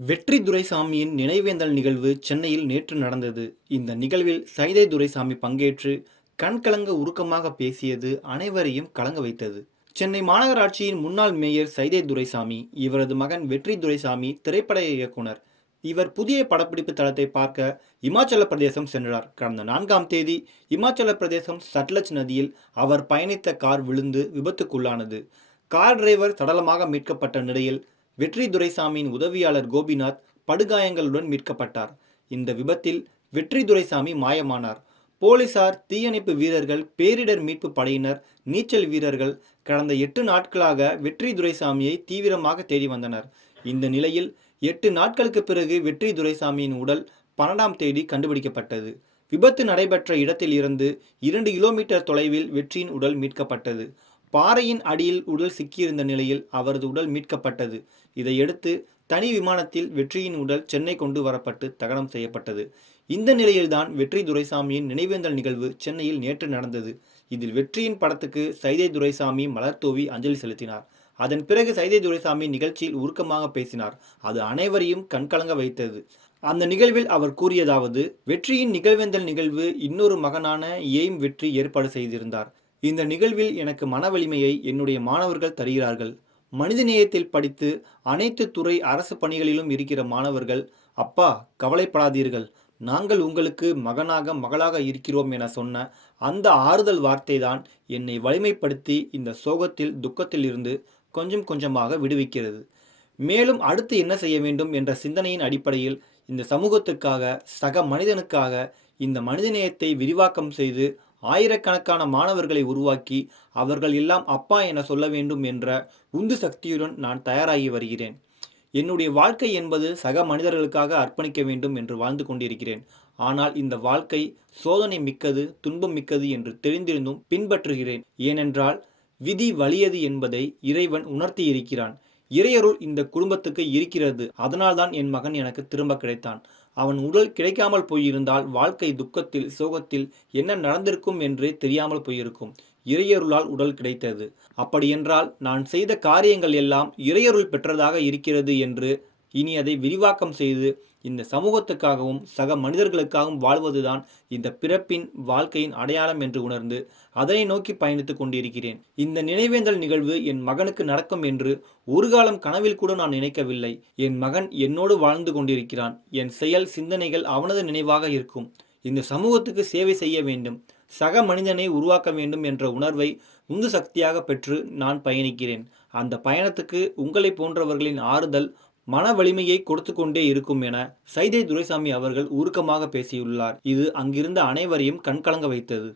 வெற்றி துரைசாமியின் நினைவேந்தல் நிகழ்வு சென்னையில் நேற்று நடந்தது. இந்த நிகழ்வில் சைதை துரைசாமி பங்கேற்று கண்கலங்க உருக்கமாக பேசியது அனைவரையும் கலங்க வைத்தது. சென்னை மாநகராட்சியின் முன்னாள் மேயர் சைதை துரைசாமி, இவரது மகன் வெற்றி துரைசாமி திரைப்பட இயக்குனர். இவர் புதிய படப்பிடிப்பு தளத்தை பார்க்க இமாச்சல பிரதேசம் சென்றார். கடந்த 4ஆம் தேதி இமாச்சல பிரதேசம் சட்லஜ் நதியில் அவர் பயணித்த கார் விழுந்து விபத்துக்குள்ளானது. கார் டிரைவர் சடலமாக மீட்கப்பட்ட நிலையில் வெற்றி துரைசாமியின் உதவியாளர் கோபிநாத் படுகாயங்களுடன் மீட்கப்பட்டார். இந்த விபத்தில் வெற்றி துரைசாமி மாயமானார். போலீசார், தீயணைப்பு வீரர்கள், பேரிடர் மீட்பு படையினர், நீச்சல் வீரர்கள் கடந்த 8 நாட்களாக வெற்றி துரைசாமியை தீவிரமாக தேடி வந்தனர். இந்த நிலையில் 8 நாட்களுக்கு பிறகு வெற்றி துரைசாமியின் உடல் 12ஆம் தேதி கண்டுபிடிக்கப்பட்டது. விபத்து நடைபெற்ற இடத்தில் இருந்து 2 கிலோமீட்டர் தொலைவில் வெற்றியின் உடல் மீட்கப்பட்டது. பாறையின் அடியில் உடல் சிக்கியிருந்த நிலையில் அவரது உடல் மீட்கப்பட்டது. இதையடுத்து தனி விமானத்தில் வெற்றியின் உடல் சென்னை கொண்டு வரப்பட்டு தகனம் செய்யப்பட்டது. இந்த நிலையில்தான் வெற்றி துரைசாமியின் நினைவேந்தல் நிகழ்வு சென்னையில் நேற்று நடந்தது. இதில் வெற்றியின் படத்துக்கு சைதை துரைசாமி மலர் தூவி அஞ்சலி செலுத்தினார். அதன் பிறகு சைதை துரைசாமி நிகழ்ச்சியில் உருக்கமாக பேசினார். அது அனைவரையும் கண்கலங்க வைத்தது. அந்த நிகழ்வில் அவர் கூறியதாவது: வெற்றியின் நிகழ்வேந்தல் நிகழ்வு இன்னொரு மகனான எய்ம் வெற்றி ஏற்பாடு செய்திருந்தார். இந்த நிகழ்வில் எனக்கு மன வலிமையை என்னுடைய மாணவர்கள் தருகிறார்கள். மனிதநேயத்தில் படித்து அனைத்து துறை அரசு பணிகளிலும் இருக்கிற மாணவர்கள், அப்பா கவலைப்படாதீர்கள், நாங்கள் உங்களுக்கு மகனாக மகளாக இருக்கிறோம் என சொன்ன அந்த ஆறுதல் வார்த்தை தான் என்னை வலிமைப்படுத்தி இந்த சோகத்தில் துக்கத்தில் இருந்து கொஞ்சம் கொஞ்சமாக விடுவிக்கிறது. மேலும் அடுத்து என்ன செய்ய வேண்டும் என்ற சிந்தனையின் அடிப்படையில் இந்த சமூகத்துக்காக, சக மனிதனுக்காக இந்த மனிதநேயத்தை விரிவாக்கம் செய்து ஆயிரக்கணக்கான மாணவர்களை உருவாக்கி அவர்கள் எல்லாம் அப்பா என சொல்ல வேண்டும் என்ற உந்து சக்தியுடன் நான் தயாராகி வருகிறேன். என்னுடைய வாழ்க்கை என்பது சக மனிதர்களுக்காக அர்ப்பணிக்க வேண்டும் என்று வாழ்ந்து கொண்டிருக்கிறேன். ஆனால் இந்த வாழ்க்கை சோதனை மிக்கது, துன்பம் மிக்கது என்று தெரிந்திருந்தும் பின்பற்றுகிறேன். ஏனென்றால் விதி வலியது என்பதை இறைவன் உணர்த்தி இருக்கிறான். இறையருள் இந்த குடும்பத்துக்கு இருக்கிறது. அதனால்தான் என் மகன் எனக்கு திரும்ப கிடைத்தான். அவன் உடல் கிடைக்காமல் போயிருந்தால் வாழ்க்கை துக்கத்தில், சோகத்தில் என்ன நடந்திருக்கும் என்றே தெரியாமல் போயிருக்கும். இறையருளால் உடல் கிடைத்தது. அப்படியென்றால் நான் செய்த காரியங்கள் எல்லாம் இறையருள் பெற்றதாக இருக்கிறது என்று இனி அதை விரிவாக்கம் செய்து இந்த சமூகத்துக்காகவும் சக மனிதர்களுக்காகவும் வாழ்வதுதான் இந்த பிறப்பின் வாழ்க்கையின் அடையாளம் என்று உணர்ந்து அதனை நோக்கி பயணித்துக் கொண்டிருக்கிறேன். இந்த நினைவேந்தல் நிகழ்வு என் மகனுக்கு நடக்கும் என்று ஒரு காலம் கனவில் கூட நான் நினைக்கவில்லை. என் மகன் என்னோடு வாழ்ந்து கொண்டிருக்கிறான். என் செயல், சிந்தனைகள் அவனது நினைவாக இருக்கும். இந்த சமூகத்துக்கு சேவை செய்ய வேண்டும், சக மனிதனை உருவாக்க வேண்டும் என்ற உணர்வை உந்து சக்தியாக பெற்று நான் பயணிக்கிறேன். அந்த பயணத்துக்கு உங்களை போன்றவர்களின் ஆறுதல் மன வலிமையை கொடுத்து கொண்டே இருக்கும் என சைதை துரைசாமி அவர்கள் உருக்கமாக பேசியுள்ளார். இது அங்கிருந்த அனைவரையும் கண்கலங்க வைத்தது.